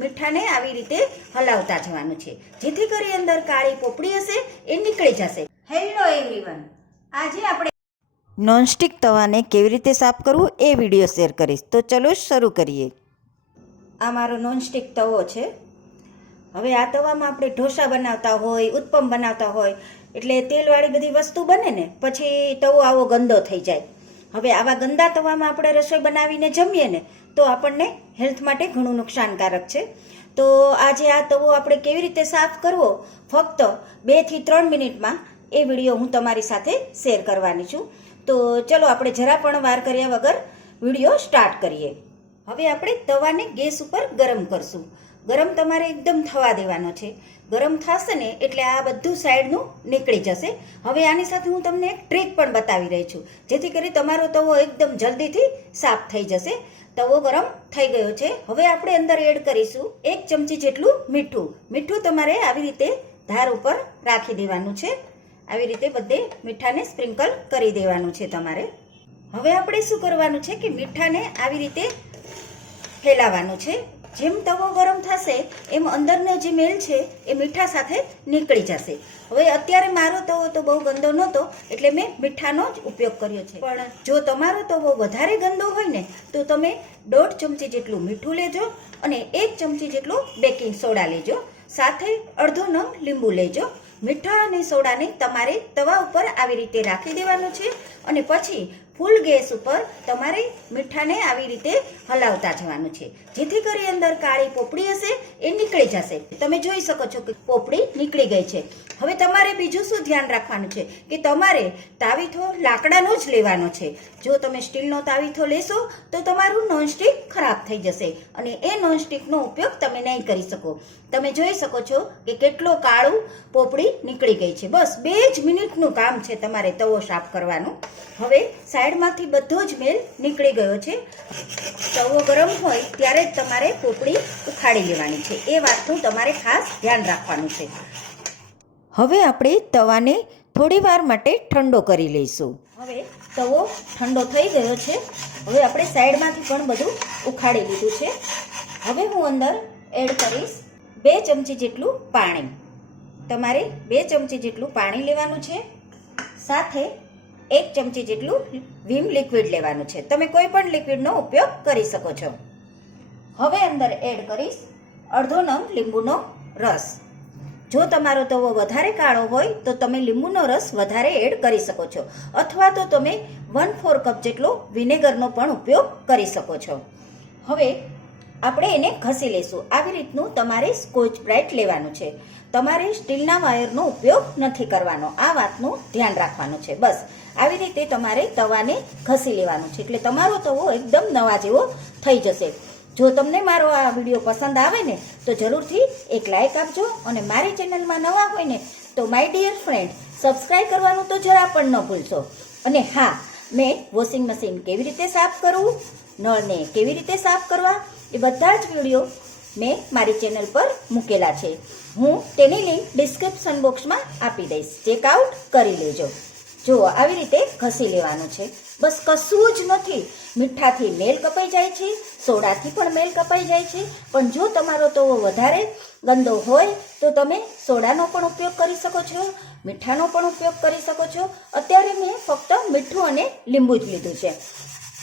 મીઠાને આવી રીતે હલાવતા જવાનું છે, જેથી કરી અંદર કાળી પોપડી હશે એ નીકળી જશે. હેલો એવરીવન, આજે આપણે નોનસ્ટિક તવાને કેવી રીતે સાફ કરવું એ વિડીયો શેર કરીશ. તો ચલો શરૂ કરીએ. આ મારો નોનસ્ટિક તવો છે. હવે આ તવામાં આપણે ઢોસા બનાવતા હોય, ઉત્પમ બનાવતા હોય એટલે તેલવાળી બધી વસ્તુ બને ને, પછી તવો આવો ગંદો થઈ જાય. હવે આવા ગંદા તવામાં આપણે રસોઈ બનાવીને જમીએ ને તો આપણને હેલ્થ માટે ઘણું નુકસાનકારક છે. તો આજે આ તવો આપણે કેવી રીતે સાફ કરવો, ફક્ત 2 થી 3 મિનિટમાં એ વિડીયો હું તમારી સાથે શેર કરવાની છું. તો ચલો આપણે જરા પણ વાર કર્યા વગર વિડીયો સ્ટાર્ટ કરીએ. હવે આપણે તવાને ગેસ ઉપર ગરમ કરશું. ગરમ તમારે એકદમ થવા દેવાનો છે. ગરમ થશે ને એટલે આ બધું સાઈડનું નીકળી જશે. હવે આની સાથે હું તમને એક ટ્રીક પણ બતાવી રહી છું, જેથી કરી તમારો તવો એકદમ જલ્દીથી સાફ થઈ જશે. તવો ગરમ થઈ ગયો છે. હવે આપણે અંદર એડ કરીશું 1 ચમચી જેટલું મીઠું. મીઠું તમારે આવી રીતે ધાર ઉપર રાખી દેવાનું છે. આવી રીતે બધે મીઠાને સ્પ્રિંકલ કરી દેવાનું છે તમારે. હવે આપણે શું કરવાનું છે કે મીઠાને આવી રીતે ફેલાવવાનું છે. જેમ તવો ગરમ થશે એમ અંદરનો જે મેલ છે એ મીઠા સાથે નીકળી જશે. હવે અત્યારે મારો તવો તો બહુ ગંદો નહોતો એટલે મેં મીઠાનો જ ઉપયોગ કર્યો છે. પણ જો તમારો તવો વધારે ગંદો હોય ને તો તમે 1.5 ચમચી જેટલું મીઠું લેજો અને 1 ચમચી જેટલું બેકિંગ સોડા લેજો. સાથે અડધો નંગ લીંબુ લેજો. મીઠા અને સોડાને તમારે તવા ઉપર આવી રીતે રાખી દેવાનું છે અને પછી ફૂલ ગેસ ઉપર તમારે મીઠાને આવી રીતે હલાવતા જવાનું છે, જેથી કરી અંદર કાળી પોપડી હશે એ નીકળી જશે. તમે જોઈ શકો છો કે પોપડી નીકળી ગઈ છે. હવે તમારે બીજું શું ધ્યાન રાખવાનું છે કે તમારે તાવીથો લાકડાનો જ લેવાનો છે. જો તમે સ્ટીલનો તાવીથો લેશો તો તમારું નોનસ્ટિક ખરાબ થઈ જશે અને એ નોનસ્ટિકનો ઉપયોગ તમે નહીં કરી શકો. તમે જોઈ શકો છો કે કેટલો કાળું પોપડી નીકળી ગઈ છે. બસ 2 જ મિનિટનું કામ છે તમારે તવો સાફ કરવાનું. હવે સાઈડમાંથી બધો જ મેલ નીકળી ગયો છે. તવો ગરમ હોય ત્યારે જ તમારે પોપડી ઉખાડી લેવાની છે. એ વાતનું તમારે ખાસ ધ્યાન રાખવાનું છે. હવે આપણે તવાને થોડી વાર માટે ઠંડો કરી લઈશું. હવે તવો ઠંડો થઈ ગયો છે. હવે આપણે સાઈડમાંથી પણ બધું ઉખાડી લીધું છે. હવે હું અંદર એડ કરીશ 2 ચમચી જેટલું પાણી. તમારે 2 ચમચી જેટલું પાણી લેવાનું છે. સાથે 1 ચમચી જેટલું વિમ લિક્વિડ લેવાનું છે. તમે કોઈ પણ લિક્વિડનો ઉપયોગ કરી શકો છો. હવે અંદર એડ કરીશ અડધો નંગ લીંબુનો રસ. જો તમારો તવો વધારે કાળો હોય તો તમે લીંબુનો રસ વધારે એડ કરી શકો છો, અથવા તો તમે 1/4 કપ જેટલો વિનેગરનો પણ ઉપયોગ કરી શકો છો. હવે આપણે એને ઘસી લઈશું. આવી રીતનું તમારે સ્કોચ બ્રાઇટ લેવાનું છે. તમારે સ્ટીલના વાયરનો ઉપયોગ નથી કરવાનો. આ વાતનું ધ્યાન રાખવાનું છે. બસ આવી રીતે તમારે તવાને ઘસી લેવાનું છે એટલે તમારો તવો એકદમ નવા જેવો થઈ જશે. જો તમને મારો આ વિડીયો પસંદ આવે ને તો જરૂરથી એક લાઇક આપજો અને મારી ચેનલમાં નવા હોય ને તો માય ડિયર ફ્રેન્ડ સબસ્ક્રાઈબ કરવાનું તો જરા પણ ન ભૂલશો. અને હા, મેં વોશિંગ મશીન કેવી રીતે સાફ કરવું, નળને કેવી રીતે સાફ કરવા, એ બધા જ વિડીયો મેં મારી ચેનલ પર મૂકેલા છે. હું તેની લિંક ડિસ્ક્રિપ્શન બોક્સમાં આપી દઈશ. ચેકઆઉટ કરી લેજો. જુઓ, આવી રીતે ઘસી લેવાનું છે. બસ કશું જ નથી. મીઠાથી મેલ કપાઈ જાય છે, સોડાથી પણ મેલ કપાઈ જાય છે. પણ જો તમારો તવો વધારે ગંદો હોય તો તમે સોડાનો પણ ઉપયોગ કરી શકો છો, મીઠાનો પણ ઉપયોગ કરી શકો છો. અત્યારે મેં ફક્ત મીઠું અને લીંબુ જ લીધું છે.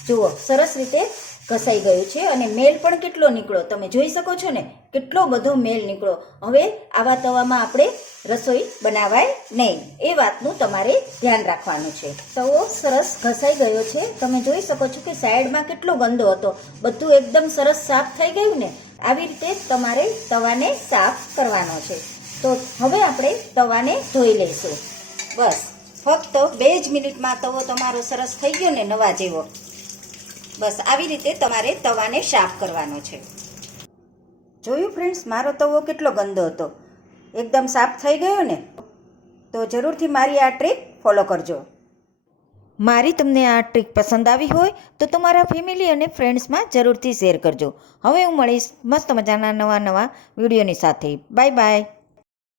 જુઓ, સરસ રીતે ઘસાઈ ગયું છે અને મેલ પણ કેટલો નીકળ્યો તમે જોઈ શકો છો ને, કેટલો બધો મેલ નીકળ્યો. હવે આવા તવામાં આપણે રસોઈ બનાવાય નહીં, એ વાતનું તમારે ધ્યાન રાખવાનું છે. તવો સરસ ઘસાઈ ગયો છે. તમે જોઈ શકો છો કે સાઈડમાં કેટલો ગંદો હતો, બધું એકદમ સરસ સાફ થઈ ગયું ને. આવી રીતે તમારે તવાને સાફ કરવાનો છે. તો હવે આપણે તવાને ધોઈ લઈશું. બસ ફક્ત 2 જ મિનિટમાં તવો તમારો સરસ થઈ ગયો ને, નવા જેવો. બસ આવી રીતે તમારે તવાને સાફ કરવાનો છે. જોયું ફ્રેન્ડ્સ, મારો તવો કેટલો ગંદો હતો, એકદમ સાફ થઈ ગયો ને. તો જરૂરથી મારી આ ટ્રીક ફોલો કરજો. મારી તમને આ ટ્રીક પસંદ આવી હોય તો તમારા ફેમિલી અને ફ્રેન્ડ્સમાં જરૂરથી શેર કરજો. હવે હું મળીશ મસ્ત મજાના નવા વિડીયોની સાથે. Bye bye.